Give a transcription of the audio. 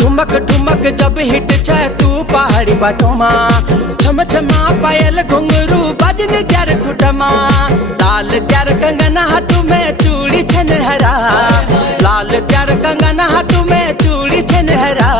ठुमक ठुमक जब हिट छे तू पहाड़ी बाटोमा, छम छमा पायल घुंघरू बजन ग्यार खुटमा। लाल ग्यार कंगना हाथ में चूड़ी छनहरा, लाल ग्यार कंगना हाथ में चूड़ी छनहरा।